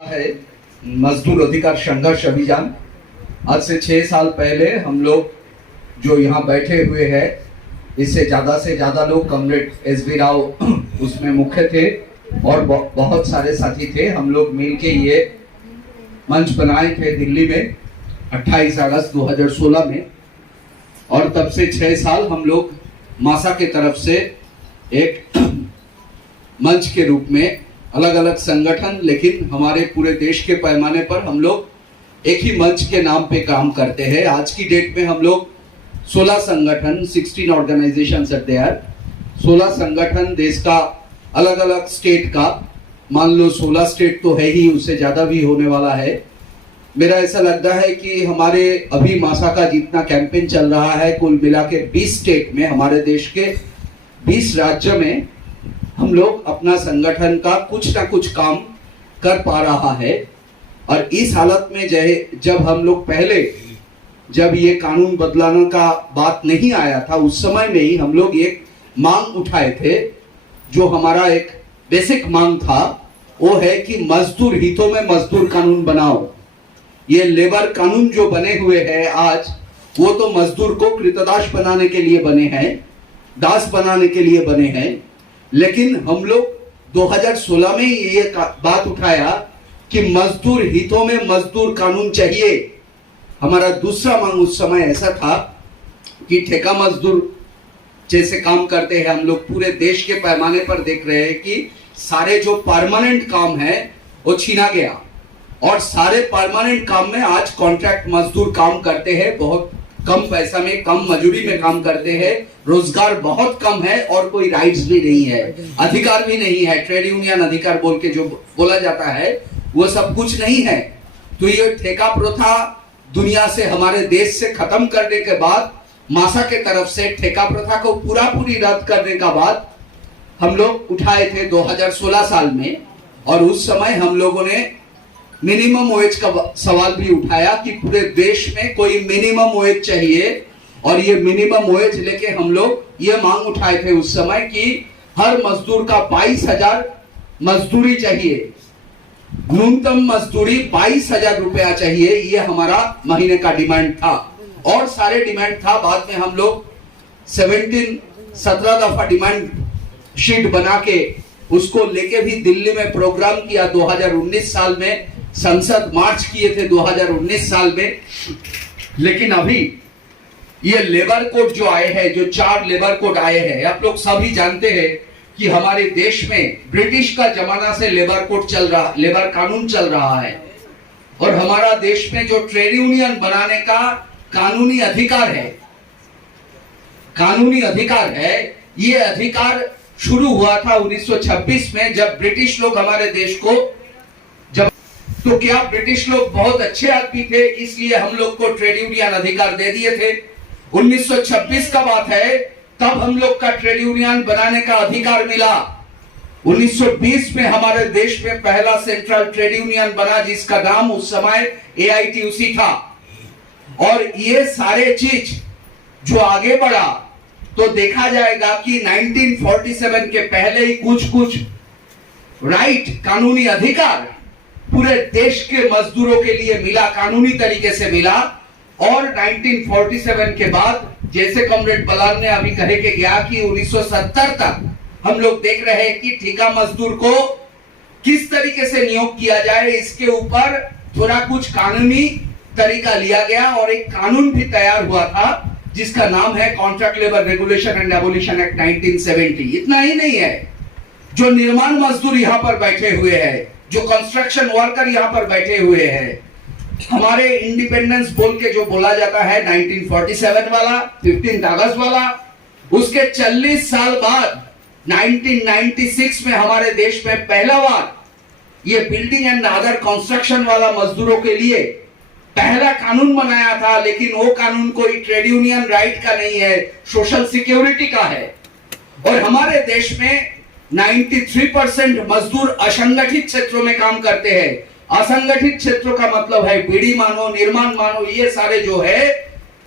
है मजदूर अधिकार संघर्ष अभियान। आज से 6 साल पहले हम लोग जो यहाँ बैठे हुए हैं, इससे ज़्यादा लोग कॉमरेड एस.बी. राव उसमें मुख्य थे और बहुत सारे साथी थे। हम लोग मिलके ये मंच बनाए थे दिल्ली में 28 अगस्त 2016 में, और तब से 6 साल हम लोग मासा के तरफ से एक मंच के रूप में अलग अलग संगठन, लेकिन हमारे पूरे देश के पैमाने पर हम लोग एक ही मंच के नाम पे काम करते हैं। आज की डेट में हम लोग 16 संगठन, 16 ऑर्गेनाइजेशंस आर देयर। 16 संगठन देश का अलग अलग स्टेट का, मान लो 16 स्टेट तो है ही, उससे ज़्यादा भी होने वाला है। मेरा ऐसा लगता है कि हमारे अभी मासा का जितना कैंपेन चल रहा है, कुल मिला के 20 स्टेट में, हमारे देश के 20 राज्य में हम लोग अपना संगठन का कुछ ना कुछ काम कर पा रहा है। और इस हालत में जब हम लोग पहले, जब ये कानून बदलाने का बात नहीं आया था, उस समय में ही हम लोग एक मांग उठाए थे। जो हमारा एक बेसिक मांग था वो है कि मजदूर हितों में मजदूर कानून बनाओ। ये लेबर कानून जो बने हुए हैं आज, वो तो मजदूर को कृतदास बनाने के लिए बने हैं, दास बनाने के लिए बने हैं। लेकिन हम लोग 2016 में ये बात उठाया कि मजदूर हितों में मजदूर कानून चाहिए। हमारा दूसरा मांग उस समय ऐसा था कि ठेका मजदूर जैसे काम करते हैं, हम लोग पूरे देश के पैमाने पर देख रहे हैं कि सारे जो परमानेंट काम है वो छीना गया, और सारे परमानेंट काम में आज कॉन्ट्रैक्ट मजदूर काम करते हैं। बहुत कम पैसा में, कम मजदूरी में काम करते हैं। रोजगार बहुत कम है और कोई राइट्स भी नहीं है, अधिकार भी नहीं है। ट्रेड यूनियन अधिकार बोल के जो बोला जाता है वो सब कुछ नहीं है। तो ये ठेका प्रथा दुनिया से, हमारे देश से खत्म करने के बाद, मासा के तरफ से ठेका प्रथा को पूरी रद्द करने का बाद हम लोग उठाए थे 2016 साल में। और उस समय हम लोगों ने मिनिमम वेज का सवाल भी उठाया कि पूरे देश में कोई मिनिमम वेज चाहिए, और ये मिनिमम वेज लेके हम लोग ये मांग उठाए थे उस समय कि हर मजदूर का 22,000 मजदूरी चाहिए, न्यूनतम मजदूरी 22,000 रुपया चाहिए। ये हमारा महीने का डिमांड था, और सारे डिमांड था। बाद में हम लोग 17 दफा डिमांड शीट बना के उसको लेके भी दिल्ली में प्रोग्राम किया। 2019 साल में संसद मार्च किए थे 2019 साल में। लेकिन अभी ये लेबर कोड जो आए हैं, जो 4 लेबर कोड आए हैं, आप लोग सभी जानते हैं कि हमारे देश में ब्रिटिश का जमाना से लेबर कोड चल रहा, लेबर कानून चल रहा है। और हमारा देश में जो ट्रेड यूनियन बनाने का कानूनी अधिकार है, ये अधिकार शुरू हुआ था 1926 में, जब ब्रिटिश लोग हमारे देश को, तो क्या ब्रिटिश लोग बहुत अच्छे आदमी थे, इसलिए हम लोग को ट्रेड यूनियन अधिकार दे दिए थे। 1926 का बात है, तब हम लोग का ट्रेड यूनियन बनाने का अधिकार मिला। 1920 में हमारे देश में पहला सेंट्रल ट्रेड यूनियन बना, जिसका नाम उस समय AITUC था। और ये सारे चीज जो आगे बढ़ा, तो देखा जाएगा कि 1947 के पहले ही कुछ राइट, कानूनी अधिकार पूरे देश के मजदूरों के लिए मिला, कानूनी तरीके से मिला। और 1947 के बाद, जैसे कॉमरेड बलाल ने अभी कहे के गया कि 1970 तक हम लोग देख रहे हैं कि ठेका मजदूर को किस तरीके से नियोग किया जाए, इसके ऊपर थोड़ा कुछ कानूनी तरीका लिया गया। और एक कानून भी तैयार हुआ था जिसका नाम है contract labour regulation and abolition act 1970। इतना ही नहीं है, जो निर्माण मजदूर यहाँ पर बैठे हुए हैं, जो कंस्ट्रक्शन वर्कर यहाँ पर बैठे हुए हैं, हमारे इंडिपेंडेंस बोल के जो बोला जाता है 1947 वाला, 15 अगस्त वाला, उसके 40 साल बाद 1996 में हमारे देश में पहला बार ये बिल्डिंग एंड अदर कंस्ट्रक्शन वाला मजदूरों के लिए पहला कानून बनाया था। लेकिन वो कानून कोई ट्रेड यूनियन राइट का नहीं है, सोशल सिक्योरिटी का है। और हमारे देश में 93% मजदूर असंगठित क्षेत्रों में काम करते हैं। असंगठित क्षेत्रों का मतलब है बीड़ी मानो, निर्माण मानो, ये सारे जो है,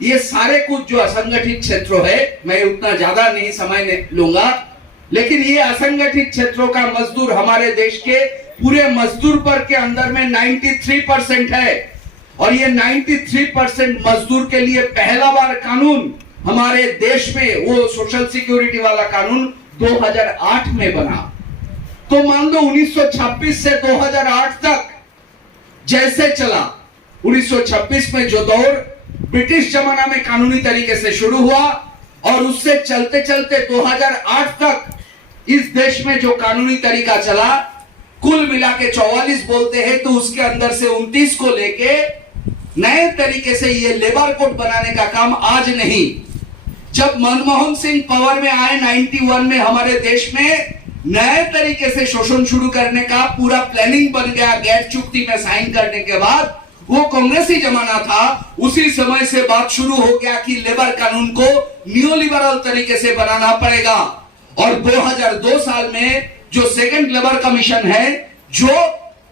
ये सारे कुछ जो असंगठित क्षेत्रों है, मैं उतना ज्यादा नहीं समय लूंगा, लेकिन ये असंगठित क्षेत्रों का मजदूर हमारे देश के पूरे मजदूर वर्ग के अंदर में 93% है। और ये 93% मजदूर के लिए पहला बार कानून हमारे देश में, वो सोशल सिक्योरिटी वाला कानून 2008 में बना। तो मान लो 1926 से 2008 तक जैसे चला, 1926 में जो दौर ब्रिटिश जमाना में कानूनी तरीके से शुरू हुआ और उससे चलते चलते 2008 तक इस देश में जो कानूनी तरीका चला, कुल मिला के 44 बोलते हैं, तो उसके अंदर से 29 को लेके नए तरीके से ये लेबर कोड बनाने का काम आज नहीं, जब मनमोहन सिंह पावर में आए 91 में हमारे देश में नए तरीके से शोषण शुरू करने का पूरा प्लानिंग बन गया। गैर चुक्ति में साइन करने के बाद, वो कांग्रेसी जमाना था, उसी समय से बात शुरू हो गया कि लेबर कानून को न्यू लिबरल तरीके से बनाना पड़ेगा। और 2002 साल में जो सेकंड लेबर कमीशन है, जो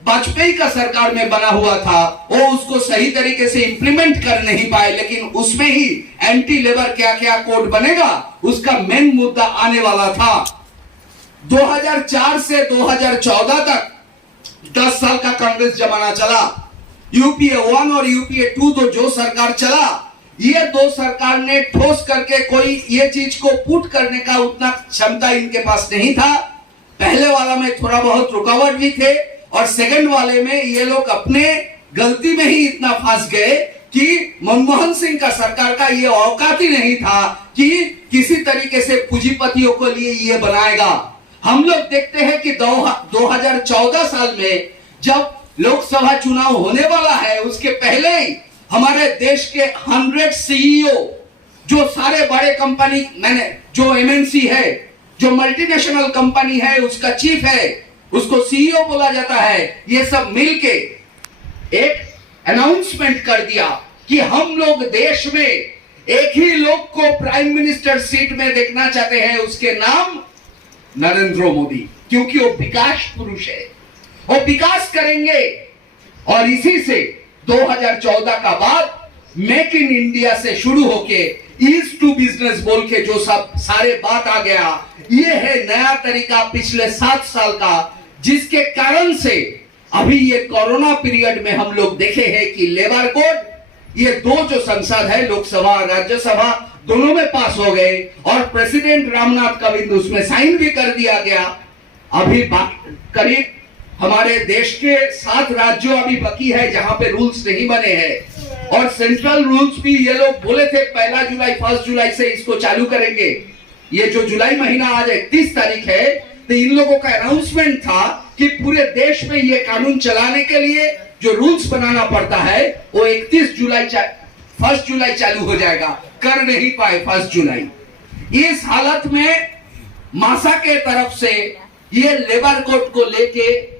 वाजपेयी का सरकार में बना हुआ था, वो उसको सही तरीके से इंप्लीमेंट कर नहीं पाए, लेकिन उसमें ही एंटी लेबर क्या क्या कोड बनेगा उसका मेन मुद्दा आने वाला था। 2004 से 2014 तक 10 साल का कांग्रेस जमाना चला। यूपीए 1 और यूपीए 2 तो जो सरकार चला, ये दो सरकार ने ठोस करके कोई ये चीज को पुट करने का उतना क्षमता इनके पास नहीं था। पहले वाला में थोड़ा बहुत रुकावट भी थे और सेकंड वाले में ये लोग अपने गलती में ही इतना फंस गए कि मनमोहन सिंह का सरकार का ये औकात ही नहीं था कि किसी तरीके से पूंजीपतियों के लिए ये बनाएगा। हम लोग देखते हैं कि 2014 साल में जब लोकसभा चुनाव होने वाला है, उसके पहले ही हमारे देश के 100 सीईओ, जो सारे बड़े कंपनी, मैंने जो एमएनसी है, जो मल्टीनेशनल कंपनी है, उसका चीफ है, उसको सीईओ बोला जाता है, ये सब मिलके एक अनाउंसमेंट कर दिया कि हम लोग देश में एक ही लोग को प्राइम मिनिस्टर सीट में देखना चाहते हैं, उसके नाम नरेंद्र मोदी, क्योंकि वो विकास पुरुष है, वो विकास करेंगे। और इसी से 2014 का बाद मेक इन इंडिया से शुरू होके ईज टू बिजनेस बोल के जो सब सारे बात आ गया, ये है नया तरीका पिछले 7 साल का, जिसके कारण से अभी ये कोरोना पीरियड में हम लोग देखे हैं कि लेबर कोड, ये दो जो संसद है, लोकसभा और राज्यसभा, दोनों में पास हो गए और प्रेसिडेंट रामनाथ कोविंद उसमें साइन भी कर दिया गया। अभी करीब हमारे देश के 7 राज्यों अभी बाकी है जहां पे रूल्स नहीं बने हैं, और सेंट्रल रूल्स भी ये लोग बोले थे 1 जुलाई 1 जुलाई से इसको चालू करेंगे। ये जो जुलाई महीना आज 31 तारीख है, तो इन लोगों का अनाउंसमेंट था कि पूरे देश में ये कानून चलाने के लिए जो रूल्स बनाना पड़ता है वो 1 जुलाई चालू हो जाएगा। कर नहीं पाए 1 जुलाई। इस हालत में मासा के तरफ से ये लेबर कोड को लेके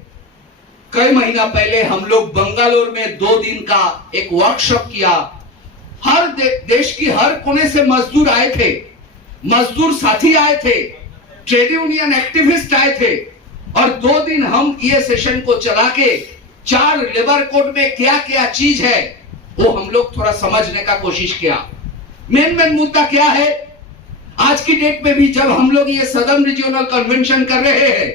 कई महीना पहले हम लोग बंगालोर में 2 दिन का एक वर्कशॉप किया। हर देश की हर कोने से मजदूर आए थे, मजदूर साथी आए थे, ट्रेड यूनियन एक्टिविस्ट आए थे, और 2 दिन हम ये सेशन को चला के 4 लेबर कोड में क्या क्या चीज है वो हम लोग थोड़ा समझने का कोशिश किया। मेन मुद्दा क्या है, आज की डेट में भी जब हम लोग ये सदर्न रीजनल कन्वेंशन कर रहे हैं,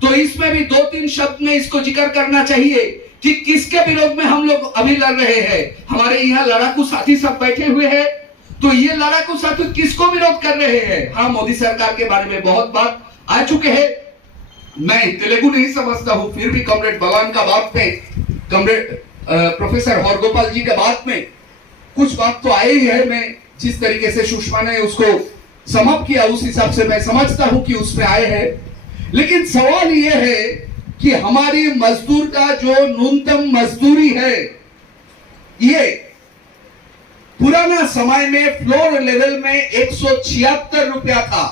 तो इसमें भी 2-3 शब्द में इसको जिक्र करना चाहिए कि किसके विरोध में हम लोग अभी लड़ रहे हैं। हमारे यहाँ लड़ाकू साथी सब बैठे हुए हैं, तो ये लड़ाकू साथी किसको विरोध कर रहे हैं? हाँ, मोदी सरकार के बारे में बहुत बात आ चुके हैं। मैं तेलुगु नहीं समझता हूं, फिर भी कॉमरेड बलवान का बात में, कॉमरेड प्रोफेसर हरगोपाल जी के बात में कुछ बात तो आई है। मैं जिस तरीके से सुषमा ने उसको समाप्त किया, उस हिसाब से मैं समझता हूं कि उसमें आए हैं। लेकिन सवाल यह है कि हमारी मजदूर का जो न्यूनतम मजदूरी है, ये पुराना समय में फ्लोर लेवल में 176 रुपया था,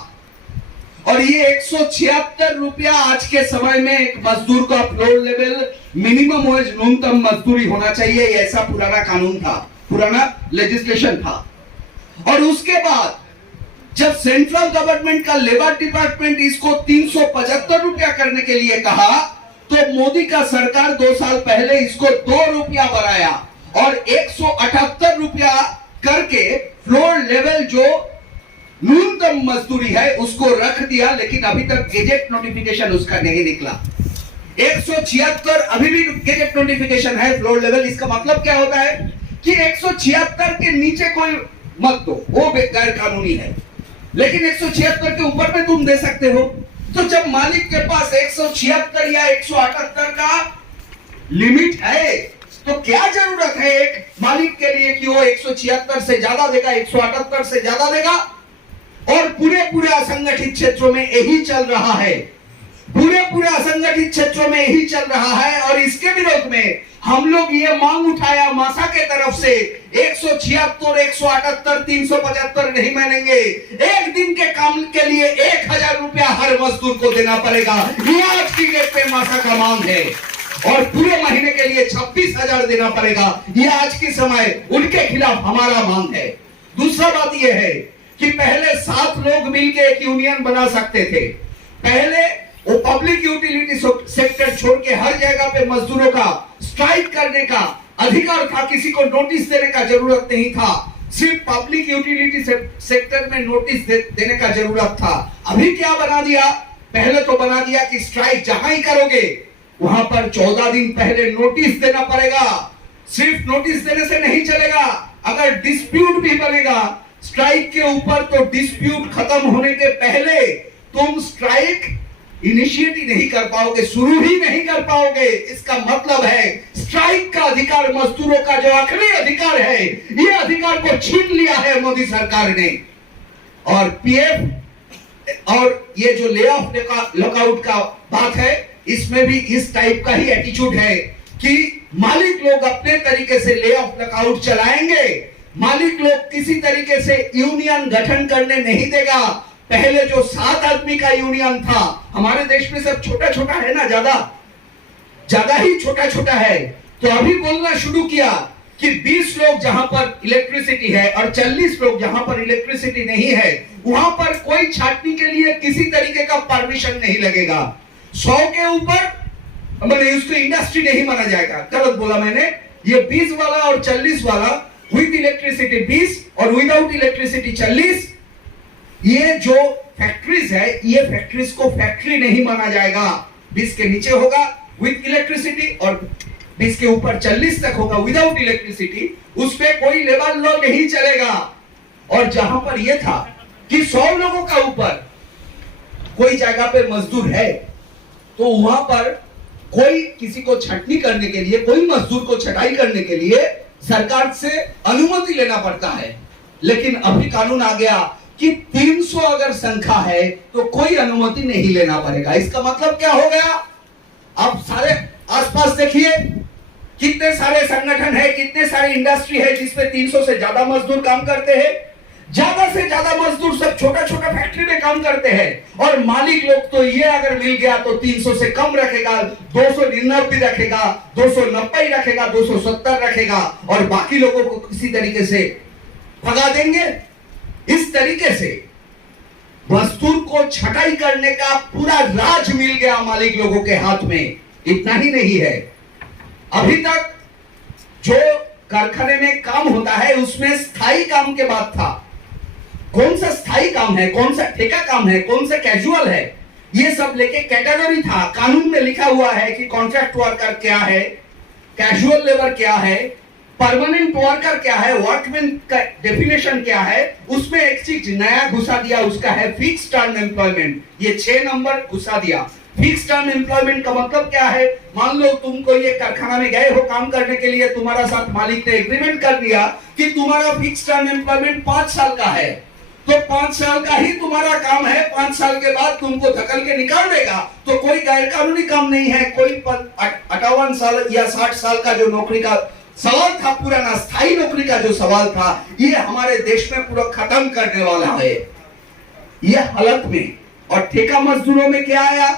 और ये 176 रुपया आज के समय में एक मजदूर का फ्लोर लेवल मिनिमम वेज न्यूनतम मजदूरी होना चाहिए, ऐसा पुराना कानून था, पुराना लेजिस्लेशन था। और उसके बाद जब सेंट्रल गवर्नमेंट का लेबर डिपार्टमेंट इसको 375 रुपया करने के लिए कहा, तो मोदी का सरकार 2 साल पहले इसको 2 रुपया बढ़ाया और 178 रुपया करके फ्लोर लेवल जो न्यूनतम मजदूरी है उसको रख दिया। लेकिन अभी तक गेजेट नोटिफिकेशन उसका नहीं निकला। 176 अभी भी गैजेट नोटिफिकेशन है फ्लोर लेवल। इसका मतलब क्या होता है कि 176 के नीचे कोई मत दो, वो गैर कानूनी है, लेकिन 176 के ऊपर में तुम दे सकते हो। तो जब मालिक के पास 176 या 178 का लिमिट है, तो क्या जरूरत है एक मालिक के लिए कि वो 176 से ज्यादा देगा, 178 से ज्यादा देगा। और पूरे असंगठित क्षेत्रों में यही चल रहा है, पूरे असंगठित क्षेत्रों में यही चल रहा है। और इसके विरोध में हम लोग ये मांग उठाया मासा के तरफ से, 176, 178, 375 नहीं मानेंगे। एक दिन के काम के लिए 1000 रुपया हर मजदूर को देना पड़ेगा, ये आज की डेट पे मासा का मांग है। और पूरे महीने के लिए 26,000 देना पड़ेगा, ये आज के समय उनके खिलाफ हमारा मांग है। दूसरा बात यह है कि पहले 7 लोग मिलकर एक यूनियन बना सकते थे। पहले वो पब्लिक यूटिलिटी सेक्टर छोड़ के हर जगह पे मजदूरों का स्ट्राइक करने का अधिकार था, किसी को नोटिस देने का जरूरत नहीं था, सिर्फ पब्लिक यूटिलिटी सेक्टर में नोटिस देने का जरूरत था। अभी क्या बना दिया, पहले तो बना दिया कि स्ट्राइक जहां ही करोगे वहां पर 14 दिन पहले नोटिस देना पड़ेगा। सिर्फ नोटिस देने से नहीं चलेगा, अगर डिस्प्यूट भी बनेगा स्ट्राइक के ऊपर, तो डिस्प्यूट खत्म होने के पहले तुम स्ट्राइक इनिशिएट ही नहीं कर पाओगे, शुरू ही नहीं कर पाओगे। इसका मतलब है स्ट्राइक का अधिकार मजदूरों का जो आखिरी अधिकार है, ये अधिकार को छीन लिया है मोदी सरकार ने। और पीएफ और ये जो ले ऑफ लॉकआउट का बात है, इसमें भी इस टाइप का ही एटीट्यूड है कि मालिक लोग अपने तरीके से ले ऑफ लॉकआउट चलाएंगे, मालिक लोग किसी तरीके से यूनियन गठन करने नहीं देगा। पहले जो 7 आदमी का यूनियन था, हमारे देश में सब छोटा छोटा है ना, ज्यादा ही छोटा छोटा है, तो अभी बोलना शुरू किया कि 20 लोग जहां पर इलेक्ट्रिसिटी है और 40 लोग जहां पर इलेक्ट्रिसिटी नहीं है, वहां पर कोई छाटनी के लिए किसी तरीके का परमिशन नहीं लगेगा। 100 के ऊपर मैंने उसको इंडस्ट्री नहीं माना जाएगा, गलत बोला मैंने। ये 20 वाला और 40 वाला, विद इलेक्ट्रिसिटी 20 और विदाउट इलेक्ट्रिसिटी 40, ये जो फैक्ट्रीज है, ये फैक्ट्रीज को फैक्ट्री नहीं माना जाएगा। 20 के नीचे होगा विद इलेक्ट्रिसिटी और 20 के ऊपर 40 तक होगा विदाउट इलेक्ट्रिसिटी, उस पे कोई लेबर लॉ नहीं चलेगा। और जहां पर यह था कि 100 लोगों का ऊपर कोई जगह पे मजदूर है, तो वहां पर कोई किसी को छटनी करने के लिए, कोई मजदूर को छटाई करने के लिए सरकार से अनुमति लेना पड़ता है। लेकिन अभी कानून आ गया कि 300 अगर संख्या है तो कोई अनुमति नहीं लेना पड़ेगा। इसका मतलब क्या हो गया, आप सारे आसपास देखिए कितने सारे संगठन है, कितने सारे इंडस्ट्री है जिसमें 300 से ज्यादा मजदूर काम करते हैं। ज्यादा से ज्यादा मजदूर सब छोटा छोटा फैक्ट्री में काम करते हैं, और मालिक लोग तो ये अगर मिल गया तो 300 से कम रखेगा, 299 रखेगा, 290 रखेगा, 270 रखेगा, और बाकी लोगों को किसी तरीके से भगा देंगे। इस तरीके से मजदूर को छटाई करने का पूरा राज मिल गया मालिक लोगों के हाथ में। इतना ही नहीं है, अभी तक जो कारखाने में काम होता है उसमें स्थायी काम के बाद था, कौन सा स्थायी काम है, कौन सा ठेका काम है, कौन सा कैजुअल है, ये सब लेके कैटेगरी था। कानून में लिखा हुआ है कि कॉन्ट्रैक्ट वर्कर क्या है, कैजुअल लेबर क्या है, परमानेंट वर्कर क्या है, वर्कमैन का डेफिनेशन क्या है। उसमें एक चीज नया घुसा दिया, उसका है फिक्स टर्म एम्प्लॉयमेंट। ये 6 नंबर घुसा दिया। फिक्स टर्म एम्प्लॉयमेंट का मतलब क्या है, मान लो तुमको ये कारखाना में गए हो काम करने के लिए, तुम्हारा साथ मालिक ने एग्रीमेंट कर दिया कि तुम्हारा फिक्स टर्म एम्प्लॉयमेंट 5 साल का है, तो 5 साल का ही तुम्हारा काम है, 5 साल के बाद तुमको धकल के निकाल देगा। तो कोई गैर कानूनी काम नहीं है। कोई 58 साल या 60 साल का जो नौकरी का सवाल था, पुराना स्थायी नौकरी का जो सवाल था, ये हमारे देश में पूरा खत्म करने वाला है ये हालत में। और ठेका मजदूरों में क्या आया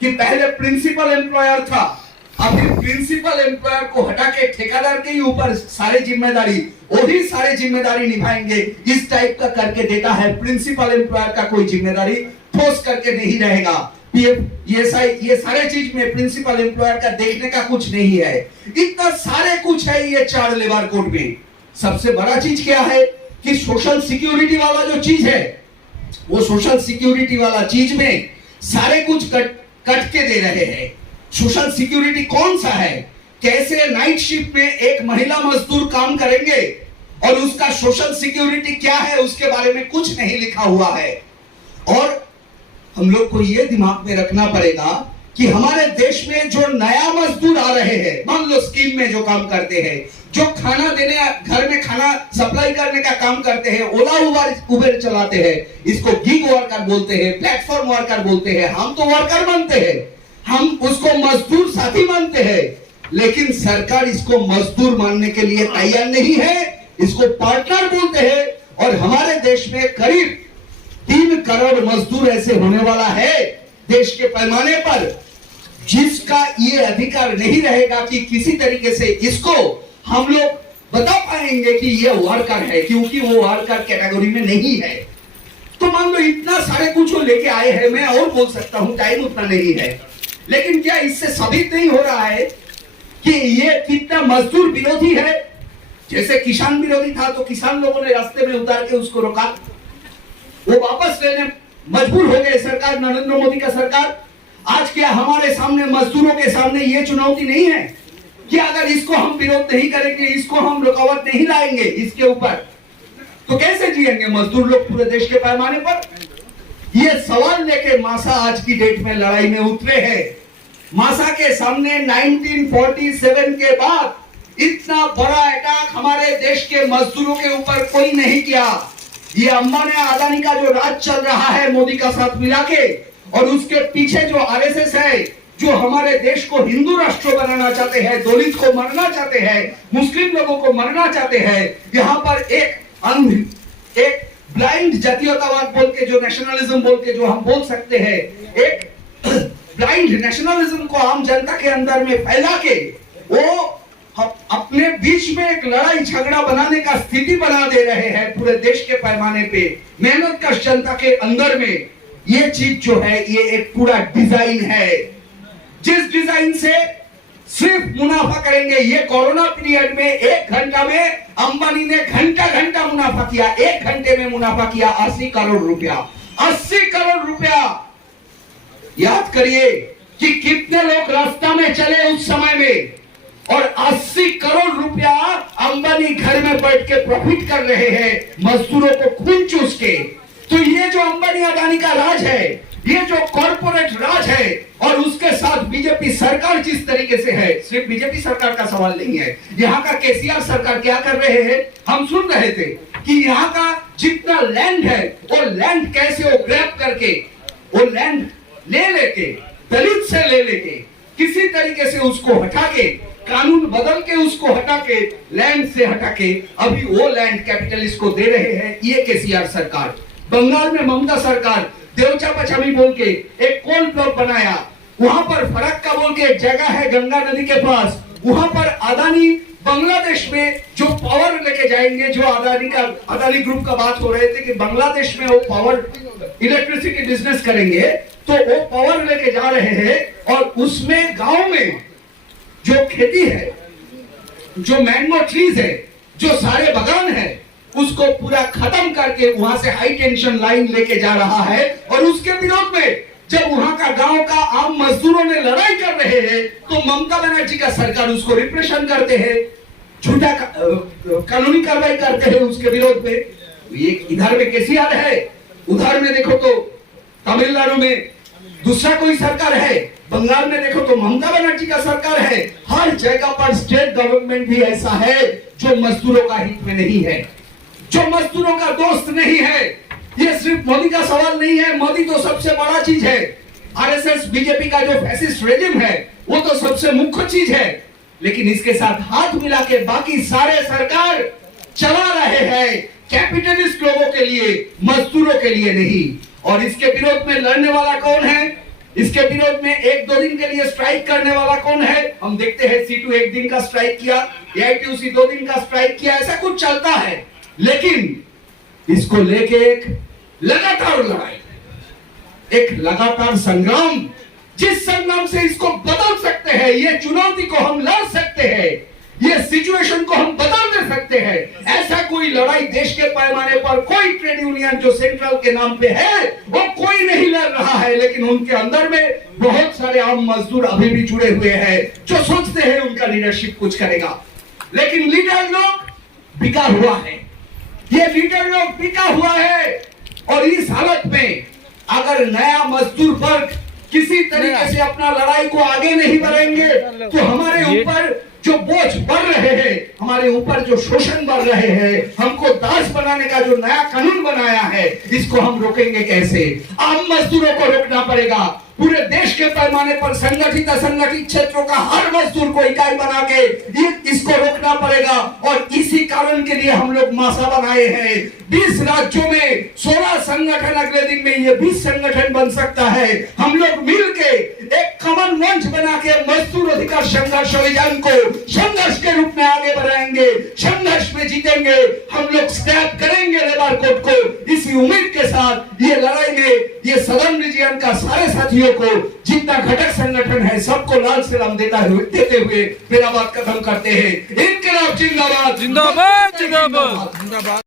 कि पहले प्रिंसिपल एम्प्लॉयर था, अभी प्रिंसिपल एम्प्लॉयर को हटा के ठेकेदार के ही ऊपर सारे जिम्मेदारी, वही सारे जिम्मेदारी निभाएंगे, इस टाइप का करके देता है। प्रिंसिपल एम्प्लॉयर का कोई जिम्मेदारी ठोस करके नहीं रहेगा। ये सारे चीज में प्रिंसिपल एम्प्लॉयर का देखने का कुछ नहीं है। इतना सारे कुछ है ये 4 लेबर कोड में। सबसे बड़ा चीज क्या है कि सोशल सिक्योरिटी वाला जो चीज है, वो सोशल सिक्योरिटी वाला चीज में सारे कुछ कट के दे रहे हैं। सोशल सिक्योरिटी कौन सा है? कैसे नाइट शिफ्ट में एक महिला मजदूर काम करेंगे और उसका सोशल सिक्योरिटी क्या है, उसके बारे में कुछ नहीं लिखा हुआ है। और हम लोग को यह दिमाग में रखना पड़ेगा कि हमारे देश में जो नया मजदूर आ रहे हैं, मान लो स्कीम में जो काम करते हैं, जो खाना देने, घर में खाना सप्लाई करने का काम करते हैं, ओला उबर चलाते हैं, इसको गिग वर्कर बोलते हैं, प्लेटफॉर्म वर्कर बोलते हैं। हम तो वर्कर मानते हैं, हम उसको मजदूर साथी मानते हैं, लेकिन सरकार इसको मजदूर मानने के लिए तैयार नहीं है, इसको पार्टनर बोलते हैं। और हमारे देश में करीब 3 करोड़ मजदूर ऐसे होने वाला है देश के पैमाने पर, जिसका ये अधिकार नहीं रहेगा कि किसी तरीके से इसको हम लोग बता पाएंगे कि ये वर्कर है, क्योंकि वो वर्कर कैटेगरी में नहीं है। तो मान लो इतना सारे कुछ वो लेके आए हैं, मैं और बोल सकता हूं, टाइम उतना नहीं है, लेकिन क्या इससे साबित नहीं हो रहा है कि ये कितना मजदूर विरोधी है? जैसे किसान विरोधी था तो किसान लोगों ने रास्ते में उतार के उसको रोका, वो वापस लेने मजबूर हो गए सरकार, नरेंद्र मोदी का सरकार। आज क्या हमारे सामने, मजदूरों के सामने ये चुनौती नहीं है कि अगर इसको हम विरोध नहीं करेंगे, इसको हम रुकावट नहीं लाएंगे इसके ऊपर, तो कैसे जिएंगे मजदूर लोग पूरे देश के पैमाने पर? ये सवाल लेके मासा आज की डेट में लड़ाई में उतरे हैं। मासा के सामने 1947 के बाद इतना बड़ा अटैक हमारे देश के मजदूरों के ऊपर कोई नहीं किया। ये अंबानी अदानी का जो राज चल रहा है मोदी का साथ मिला के, और उसके पीछे जो आरएसएस है, जो हमारे देश को हिंदू राष्ट्र बनाना चाहते हैं, दलित को मारना चाहते हैं, मुस्लिम लोगों को मारना चाहते हैं, यहाँ पर एक ब्लाइंड जातीयतावाद बोल के, जो नेशनलिज्म बोल के जो हम बोल सकते हैं, एक ब्लाइंड नेशनलिज्म को आम जनता के अंदर में फैला के वो अपने बीच में एक लड़ाई झगड़ा बनाने का स्थिति बना दे रहे हैं पूरे देश के पैमाने पे, मेहनत कश जनता के अंदर में। ये चीज जो है ये एक पूरा डिजाइन है, जिस डिजाइन से सिर्फ मुनाफा करेंगे। ये कोरोना पीरियड में 1 घंटा में अंबानी ने घंटा मुनाफा किया, 1 घंटे में मुनाफा किया 80 करोड़ रुपया। 80 करोड़ रुपया, याद करिए कि कितने लोग रास्ता में चले उस समय में, और 80 करोड़ रुपया अंबानी घर में बैठ के प्रॉफिट कर रहे हैं मजदूरों को खून चूस के। तो ये जो अंबानी अदानी का राज है, ये जो कॉर्पोरेट राज है, और उसके साथ बीजेपी सरकार जिस तरीके से है, सिर्फ बीजेपी सरकार का सवाल नहीं है, यहाँ का केसीआर सरकार क्या कर रहे हैं, हम सुन रहे थे कि यहाँ का जितना लैंड है वो लैंड कैसे वो ग्रैब करके वो लैंड ले लेके, दलित से ले लेके, किसी तरीके से उसको हटा के, कानून बदल के उसको हटा के, लैंड से हटा के अभी वो लैंड कैपिटलिस्ट को दे रहे हैं ये केसीआर सरकार। बंगाल में ममता सरकार देवचा पचामी बोल के एक कोल ब्लॉक बनाया, वहां पर फरक्का बोल के एक जगह है गंगा नदी के पास, वहां पर अदानी बांग्लादेश में जो पावर लेके जाएंगे, जो अदानी ग्रुप का बात हो रहे थे कि बांग्लादेश में वो पावर इलेक्ट्रिसिटी बिजनेस करेंगे, तो वो पावर लेके जा रहे हैं, और उसमें गांव में जो खेती है, जो मैंगो ट्रीज है, जो सारे बागान है, उसको पूरा खत्म करके वहां से हाई टेंशन लाइन लेके जा रहा है। और उसके विरोध में जब वहां का गांव का आम मजदूरों ने लड़ाई कर रहे हैं, तो ममता बनर्जी का सरकार उसको रिप्रेशन करते हैं, झूठा कानूनी कार्रवाई करते हैं उसके विरोध में। ये इधर में केसीआर है, उधर में देखो तो तमिलनाडु में दूसरा कोई सरकार है, बंगाल में देखो तो ममता बनर्जी का सरकार है। हर जगह पर स्टेट गवर्नमेंट भी ऐसा है जो मजदूरों का हित में नहीं है, जो मजदूरों का दोस्त नहीं है। ये सिर्फ मोदी का सवाल नहीं है, मोदी तो सबसे बड़ा चीज है, आरएसएस बीजेपी का जो फैसिस्ट रेजिम है वो तो सबसे मुख्य चीज है, लेकिन इसके साथ हाथ मिला के बाकी सारे सरकार चला रहे हैं कैपिटलिस्ट लोगों के लिए, मजदूरों के लिए नहीं। और इसके विरोध में लड़ने वाला कौन है, इसके विरोध में 1-2 दिन के लिए स्ट्राइक करने वाला कौन है? हम देखते हैं सीटू 1 दिन का स्ट्राइक किया, एआईटीयूसी 2 दिन का स्ट्राइक किया, ऐसा कुछ चलता है। लेकिन इसको लेके एक लगातार लड़ाई, एक लगातार संग्राम, जिस संग्राम से इसको बदल सकते हैं, ये चुनौती को हम लड़ सकते हैं, ये सिचुएशन को हम बदल दे सकते हैं। ऐसा कोई लड़ाई देश के पैमाने पर कोई ट्रेड यूनियन जो सेंट्रल के नाम पे है वो कोई नहीं लड़ रहा है, लेकिन उनके अंदर में बहुत सारे आम मजदूर अभी भी जुड़े हुए हैं जो सोचते हैं उनका लीडरशिप कुछ करेगा, लेकिन लीडर लोग बिका हुआ है। ये लीडर लोग बिका हुआ है और इस हालत में अगर नया मजदूर वर्ग किसी तरीके से अपना लड़ाई को आगे नहीं बढ़ेंगे तो हमारे ऊपर जो बोझ बढ़ रहे हैं, हमारे ऊपर जो शोषण बढ़ रहे हैं, हमको दास बनाने का जो नया कानून बनाया है, इसको हम रोकेंगे कैसे? आम मजदूरों को रोकना पड़ेगा। पूरे देश के पैमाने पर संगठित असंगठित क्षेत्रों का हर मजदूर को इकाई बना के इसको रोकना पड़ेगा और इसी कारण के लिए हम लोग मासा बनाए हैं। 20 राज्यों में 16 संगठन, अगले दिन में ये 20 संगठन बन सकता है। हम लोग मिलके एक कॉमन मंच बना के मजदूर अधिकार संघर्ष अभियान को संघर्ष के रूप में आगे बढ़ाएंगे, संघर्ष में जीतेंगे। हम लोग स्टैप करेंगे लेबर कोड को। इसी उम्मीद के साथ ये लड़ाई में ये सदर्न रीजन का सारे साथियों को, जितना घटक संगठन है, सबको लाल सलाम देते हुए मेरा बात खत्म करते हैं। इनकलाब जिंदाबाद, जिंदाबाद जिंदाबाद जिंदाबाद।